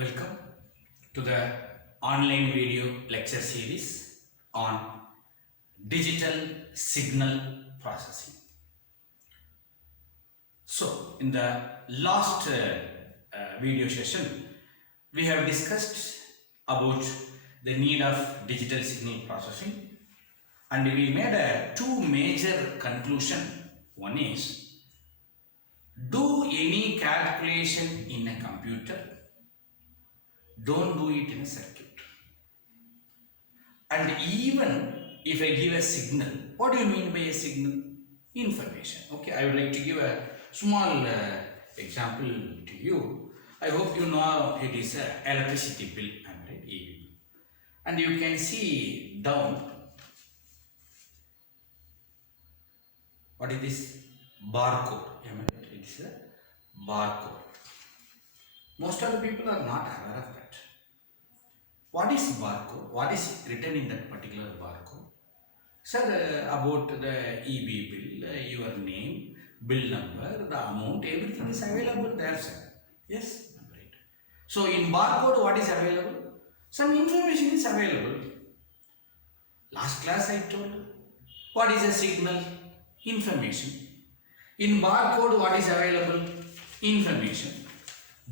Welcome to the online video lecture series on digital signal processing. So, in the last video session, we have discussed about the need of digital signal processing, and we made two major conclusions. One is, do any calculation in a computer, don't do it in a circuit. And even if I give a signal, what do you mean by a signal? Information. Okay, I would like to give a small example to you. I hope you know it is an electricity bill, right? EB. And you can see down, what is this? Barcode. It is a barcode. Most of the people are not aware of that. What is barcode? What is written in that particular barcode? Sir, about the EB bill, your name, bill number, the amount, everything is available there, sir. Yes, right. So in barcode, what is available? Some information is available. Last class I told. What is a signal? Information. In barcode, what is available? Information.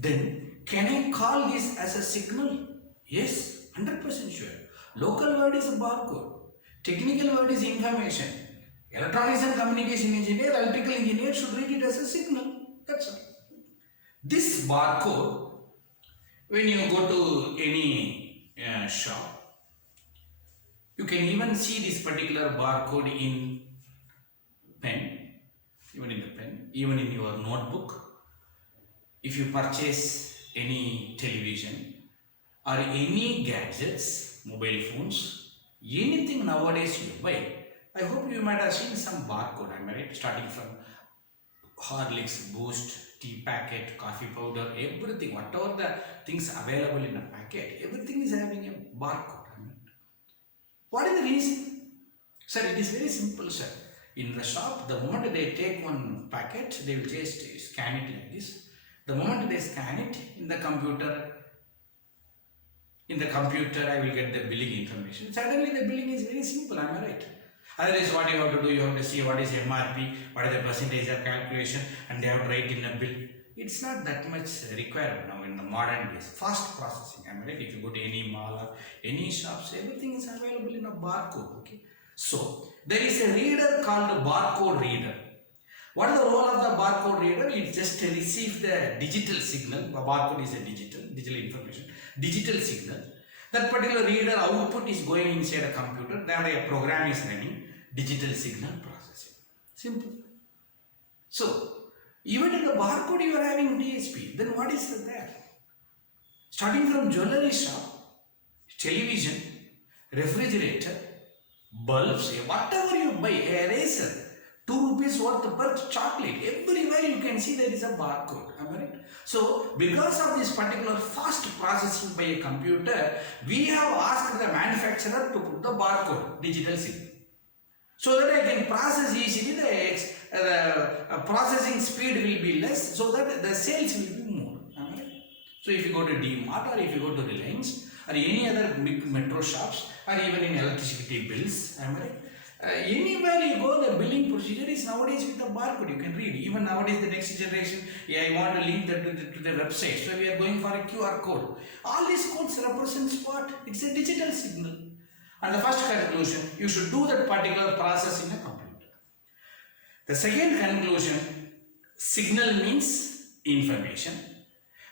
Then, can I call this as a signal? Yes, 100% sure. Local word is a barcode. Technical word is information. Electronics and communication engineer, electrical engineer should read it as a signal. That's all. This barcode, when you go to any shop, you can even see this particular barcode in pen, even in the pen, even in your notebook. If you purchase any television or any gadgets, mobile phones, anything nowadays you buy, I hope you might have seen some barcode, am I right? Starting from Horlicks, Boost, tea packet, coffee powder, everything, whatever the things available in a packet, everything is having a barcode. What is the reason? Sir, it is very simple, sir. In the shop, the moment they take one packet, they will just scan it like this. The moment they scan it in the computer, I will get the billing information. Suddenly the billing is very simple, am I right? Otherwise, what you have to do, you have to see what is MRP, what is the percentage of calculation, and they have to write in a bill. It's not that much required now in the modern days. Fast processing, am I right? If you go to any mall or any shops, everything is available in a barcode, okay? So, there is a reader called a barcode reader. What is the role of the barcode reader? It just receives the digital signal. The barcode is a digital information, digital signal. That particular reader output is going inside a computer. There a program is running, digital signal processing. Simple. So, even in the barcode you are having DSP. Then what is there? Starting from jewelry shop, television, refrigerator, bulbs, whatever you buy, eraser, 2 rupees worth per chocolate, everywhere you can see there is a barcode, am I right? So, because of this particular fast processing by a computer, we have asked the manufacturer to put the barcode, digital signal. So that I can process easily, the processing speed will be less, so that the sales will be more, am I right? So, if you go to DMart or if you go to Reliance or any other big metro shops or even in electricity bills, am I right? Anywhere you go, the billing procedure is nowadays with the barcode. You can read. Even nowadays, the next generation, I want to link that to the website. So we are going for a QR code. All these codes represent what? It's a digital signal. And the first conclusion, you should do that particular process in a computer. The second conclusion, signal means information.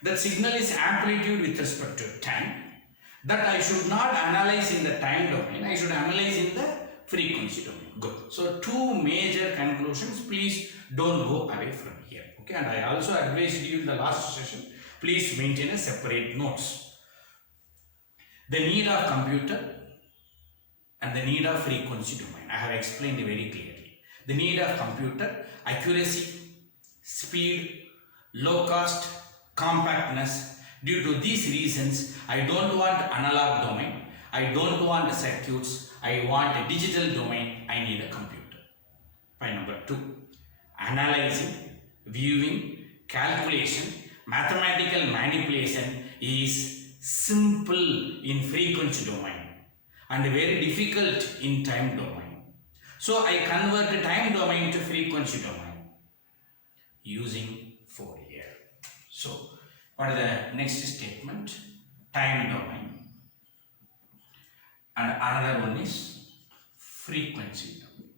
That signal is amplitude with respect to time. That I should not analyze in the time domain. I should analyze in the frequency domain. Good. So, two major conclusions. Please don't go away from here. Okay. And I also advised you in the last session, please maintain a separate notes. The need of computer and the need of frequency domain. I have explained very clearly. The need of computer, accuracy, speed, low cost, compactness. Due to these reasons, I don't want analog domain. I don't want circuits. I want a digital domain. I need a computer. Point number 2. Analyzing, viewing, calculation mathematical manipulation is simple in frequency domain and very difficult in time domain. So I convert the time domain to frequency domain using Fourier. So what is the next statement? Time domain. And another one is frequency domain.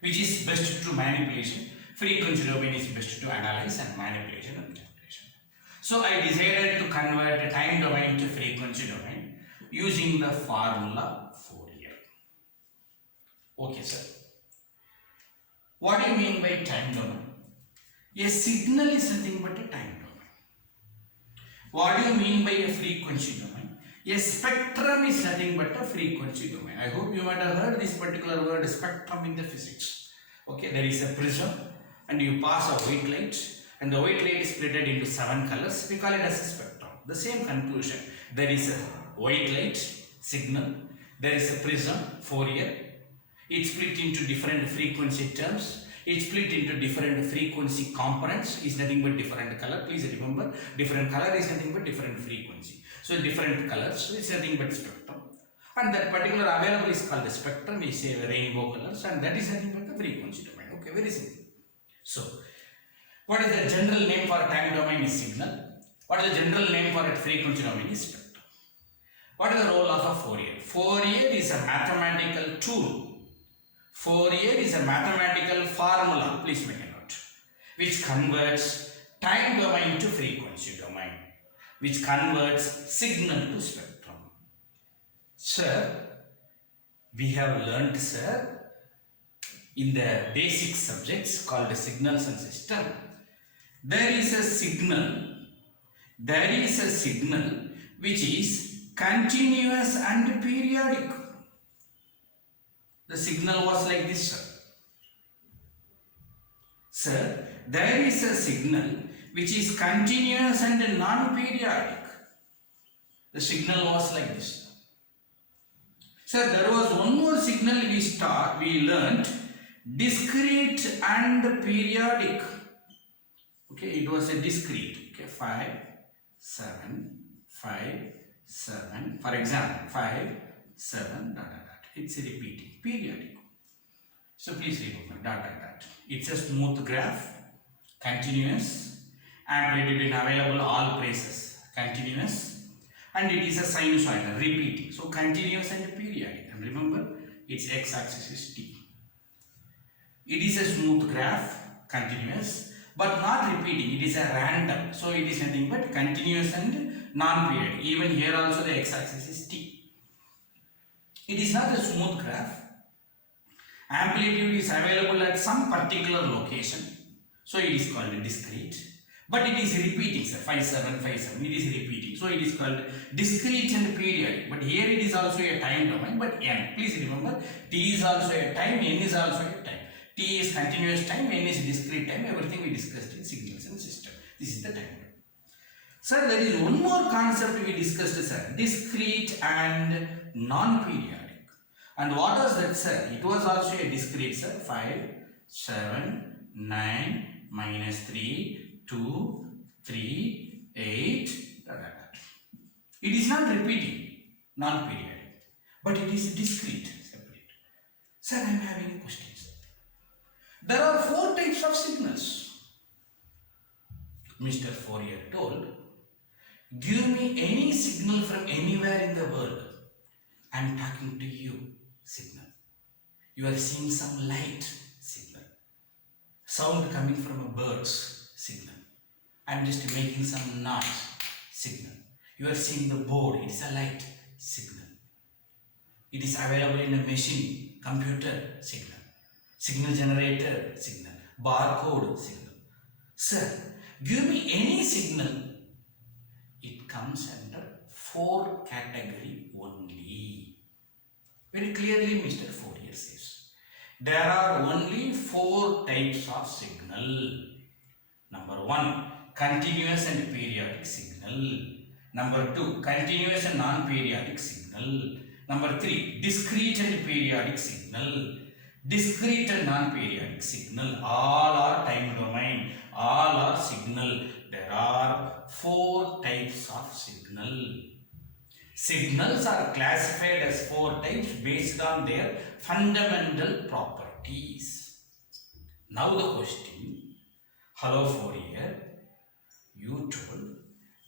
Which is best to manipulation? Frequency domain is best to analyze and manipulation and calculation. So I decided to convert the time domain to frequency domain using the formula Fourier. Okay, sir. What do you mean by time domain? A signal is nothing but a time domain. What do you mean by a frequency domain? A spectrum is nothing but a frequency domain. I hope you might have heard this particular word spectrum in the physics. Okay, there is a prism and you pass a white light and the white light is split into 7 colors. We call it as a spectrum. The same conclusion. There is a white light signal. There is a prism, Fourier. It's split into different frequency terms. It's split into different frequency components. Is nothing but different color. Please remember, different color is nothing but different frequency. So different colors is nothing but spectrum. And that particular available is called the spectrum. We say rainbow colors, and that is nothing but the frequency domain. Okay, very simple. So, what is the general name for a time domain is signal. What is the general name for a frequency domain is spectrum. What is the role of a Fourier? Fourier is a mathematical tool. Fourier is a mathematical formula, please make a note, which converts time domain to frequency domain, which converts signal to spectrum. Sir, we have learned, sir, in the basic subjects called signals and system, there is a signal which is continuous and periodic. The signal was like this, sir. Sir, there is a signal which is continuous and non-periodic. The signal was like this. Sir, there was one more signal we learnt, discrete and periodic. Okay, it was a discrete. Okay, 5, 7, 5, 7. For example, 5, 7, dot, dot, dot. It's repeating, periodic. So please remember, dot, dot, dot. It's a smooth graph, continuous, amplitude available all places, continuous, and it is a sinusoidal, repeating. So continuous and periodic. And remember, its x-axis is t. It is a smooth graph, continuous, but not repeating. It is a random. So it is nothing but continuous and non-periodic. Even here also the x-axis is t. It is not a smooth graph. Amplitude is available at some particular location. So it is called discrete. But it is repeating, sir. 5, 7, 5, 7. It is repeating. So it is called discrete and periodic. But here it is also a time domain. But n. Please remember, t is also a time, n is also a time. T is continuous time, n is discrete time. Everything we discussed in signals and system. This is the time. Sir, there is one more concept we discussed, sir. Discrete and non-periodic. And what was that, sir? It was also a discrete, sir. 5, 7, 9, minus 3, 2, 3, 8, dot, dot, dot. It is not repeating, non-periodic, but it is discrete, separate. Sir, I am having a question. There are 4 types of signals. Mr. Fourier told, give me any signal from anywhere in the world. I am talking to you, signal. You are seeing some light, signal. Sound coming from a bird's, signal. I am just making some noise, signal. You are seeing the board, it is a light, signal. It is available in a machine, computer, signal. Signal generator, signal. Barcode, signal. Sir, give me any signal. It comes under 4 category only. Very clearly Mr. Fourier says. There are only 4 types of signal. Number 1, continuous and periodic signal. Number 2, continuous and non-periodic signal. Number 3, discrete and periodic signal. Discrete and non-periodic signal, all are time domain. signal. There are 4 types of signal. Signals are classified as 4 types based on their fundamental properties. Now the question, hello Fourier, you told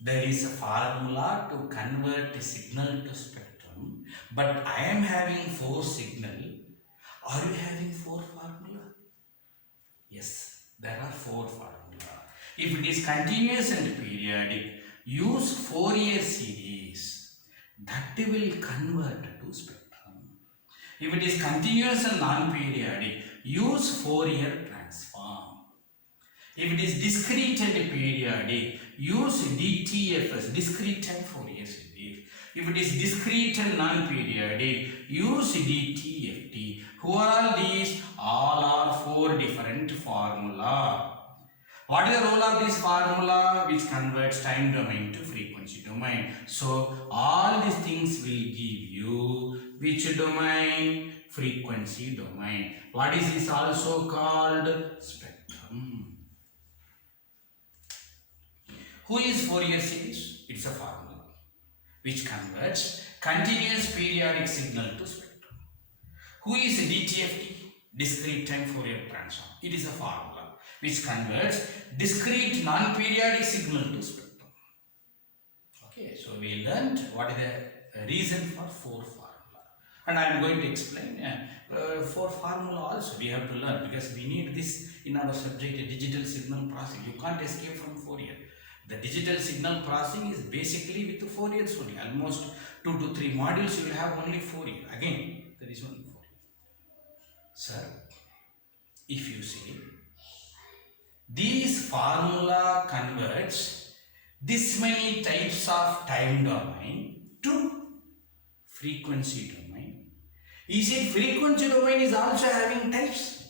there is a formula to convert a signal to spectrum, but I am having 4 signal. Are you having 4 formula? Yes, there are 4 formula. If it is continuous and periodic, use Fourier series. That will convert to spectrum. If it is continuous and non-periodic, use Fourier transform. If it is discrete and periodic, use DTFS, discrete time Fourier series. If it is discrete and non-periodic, use DTFT. Who are all these? All are 4 different formula. What is the role of this formula? Which converts time domain to frequency domain. So all these things will give you which domain? Frequency domain. What is this also called? Spectrum. Who is Fourier series? It's a formula which converts continuous periodic signal to spectrum. Who is DTFT? Discrete time Fourier transform. It is a formula which converts discrete non-periodic signal to spectrum. Okay, so we learned what is the reason for 4 formula, and I am going to explain 4 formula also we have to learn, because we need this in our subject digital signal processing. You can't escape from Fourier. The digital signal processing is basically with the Fourier only. Almost 2 to 3 modules you will have only Fourier. Again, there is only Fourier. Sir, if you say this formula converts this many types of time domain to frequency domain, is it frequency domain is also having types?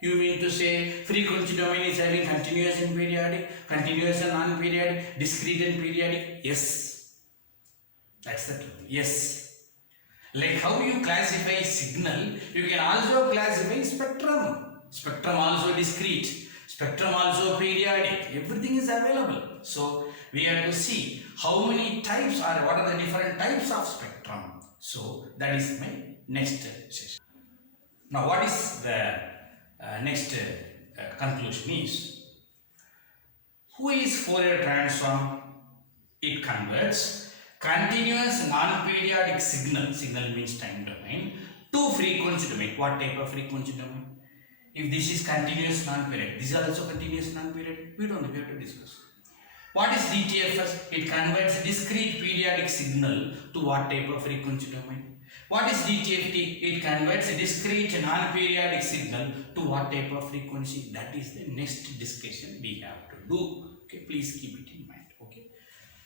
You mean to say frequency domain is having continuous and periodic, continuous and non-periodic, discrete and periodic? Yes. That's the truth. Yes. Like how you classify signal, you can also classify spectrum. Spectrum also discrete. Spectrum also periodic. Everything is available. So we have to see how many types are, what are the different types of spectrum. So that is my next session. Now what is the next conclusion is, who is Fourier transform? It converts continuous non-periodic signal, signal means time domain, to frequency domain. What type of frequency domain? If this is continuous non-periodic, this is also continuous non-periodic, we don't know, we have to discuss. What is DTFS? It converts discrete periodic signal to what type of frequency domain? What is DTFT? It converts a discrete non-periodic signal to what type of frequency? That is the next discussion we have to do. Okay, please keep it in mind. Okay.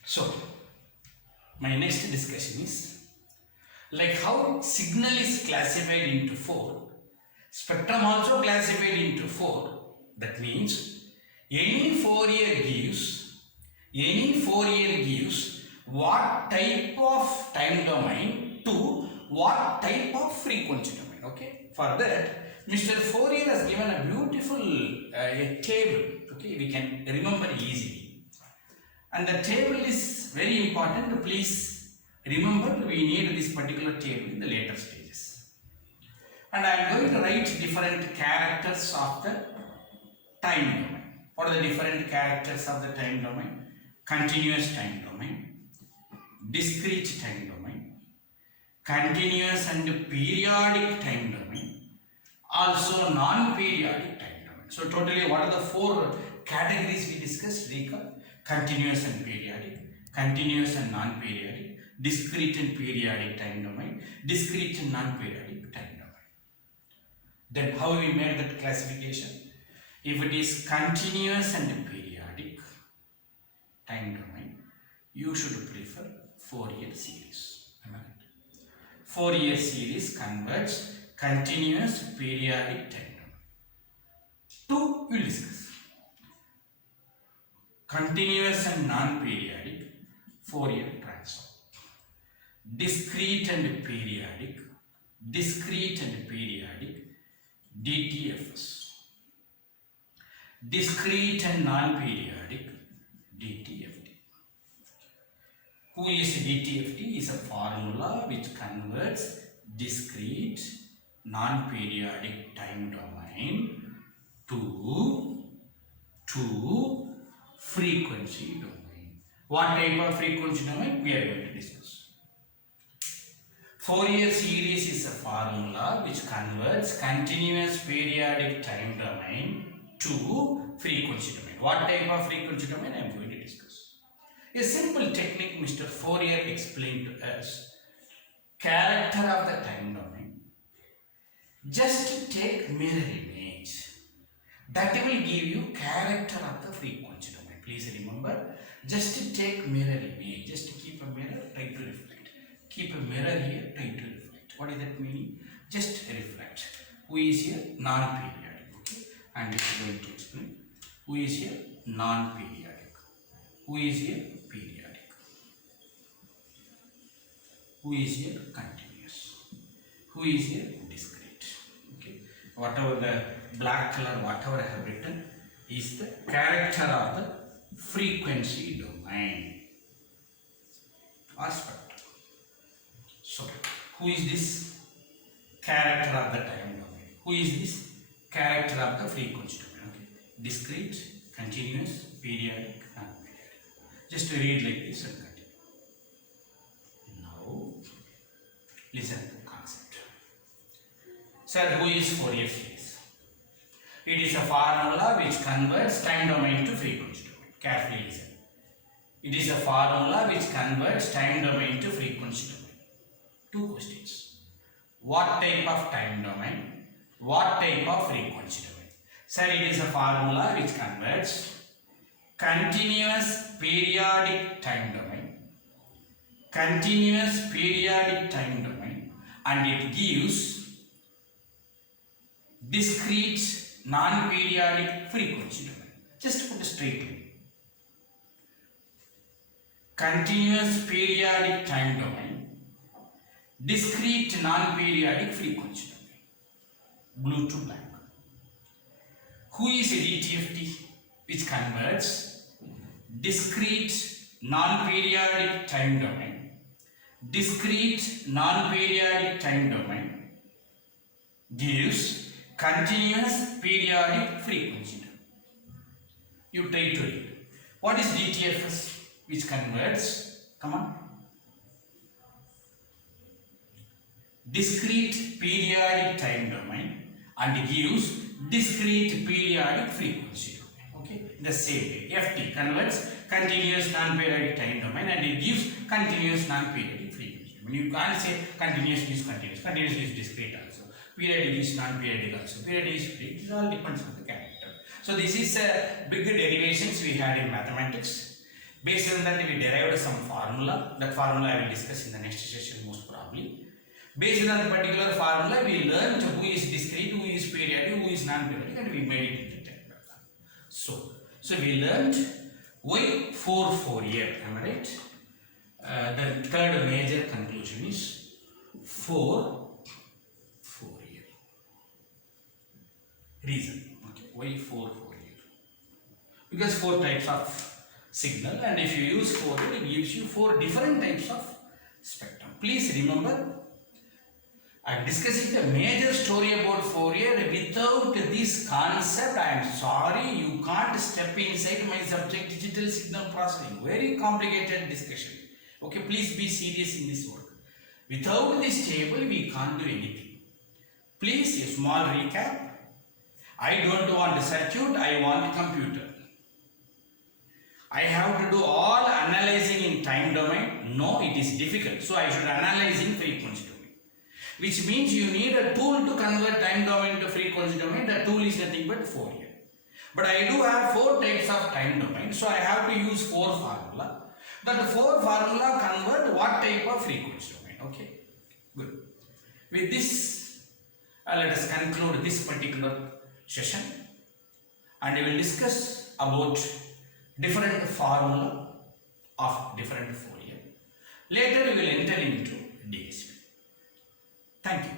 So, my next discussion is like how signal is classified into 4. Spectrum also classified into 4. That means any Fourier gives what type of time domain to what type of frequency domain. Okay, for that Mr. Fourier has given a beautiful a table. Okay, we can remember easily, and the table is very important. Please remember, we need this particular table in the later stages, and I am going to write different characters of the time domain. What are the different characters of the time domain? Continuous time domain, discrete time domain, continuous and periodic time domain, also non-periodic time domain. So totally what are the 4 categories we discussed? Recall: continuous and periodic, continuous and non-periodic, discrete and periodic time domain, discrete and non-periodic time domain. Then how we made that classification? If it is continuous and periodic time domain, you should prefer Fourier series. Am I right? Fourier series converts continuous periodic time domain. 2 we will discuss. Continuous and non-periodic Fourier transform. Discrete and periodic DTFS. discrete and non-periodic DTFT. Who is DTFT? Is a formula which converts discrete non-periodic time domain to frequency domain. What type of frequency domain? We are going to discuss. Fourier series is a formula which converts continuous periodic time domain to frequency domain. What type of frequency domain I am going to discuss. A simple technique Mr. Fourier explained to us. Character of the time domain. Just take mirror image. That will give you character of the frequency domain. Please remember, just take mirror image. Just keep a mirror, try to reflect. Keep a mirror here, try to reflect. What is that meaning? Just reflect. Who is here? Non-periodic. Okay. And it is going to explain. Who is here? Non-periodic. Who is here? Periodic. Who is here? Continuous. Who is here? Discrete. Okay. Whatever the black color, whatever I have written, is the character of the frequency domain or spectrum. So, who is this? Character of the time domain. Who is this? Character of the frequency domain. Okay. Discrete, continuous, periodic, non-periodic. Just to read like this and continue. Now, listen to the concept. Sir, who is Fourier series? It is a formula which converts time domain to frequency domain. Carefully listen. It is a formula which converts time domain to frequency domain. Two questions. What type of time domain? What type of frequency domain? Sir, it is a formula which converts continuous periodic time domain, continuous periodic time domain, and it gives discrete non-periodic frequency domain. Just put a straight line. Continuous periodic time domain, discrete non-periodic frequency domain. Blue to black. Who is a DTFT? Which converts discrete non-periodic time domain, discrete non-periodic time domain gives continuous periodic frequency domain. You try to read. What is DTFS? Which converts, come on, discrete periodic time domain and gives discrete periodic frequency domain. Okay, the same way. FT converts continuous non-periodic time domain and it gives continuous non-periodic frequency domain. You can't say continuous is continuous. Continuous is discrete also. Periodic is non-periodic also. Periodic is free. It all depends on the character. So this is a big derivations we had in mathematics. Based on that, we derived some formula. That formula I will discuss in the next session most probably. Based on the particular formula, we learned who is discrete, who is periodic, who is non-periodic, and we made it into time diagram. So we learned why Fourier. Am I right? The third major conclusion is Fourier. Reason. Okay. Why Fourier? Because 4 types of signal, and if you use Fourier, it gives you 4 different types of spectrum. Please remember, I am discussing the major story about Fourier. Without this concept, I am sorry, you can't step inside my subject, digital signal processing. Very complicated discussion. Okay, please be serious in this work. Without this table, we can't do anything. Please, a small recap. I don't want a circuit, I want a computer. I have to do all analyzing in time domain. No, it is difficult. So I should analyze in frequency domain. Which means you need a tool to convert time domain to frequency domain. The tool is nothing but Fourier. But I do have 4 types of time domain. So I have to use 4 formula. That 4 formula convert what type of frequency domain. Okay. Good. With this, let us conclude this particular session. And we will discuss about different formula of different Fourier. Later we will enter into DSP. Thank you.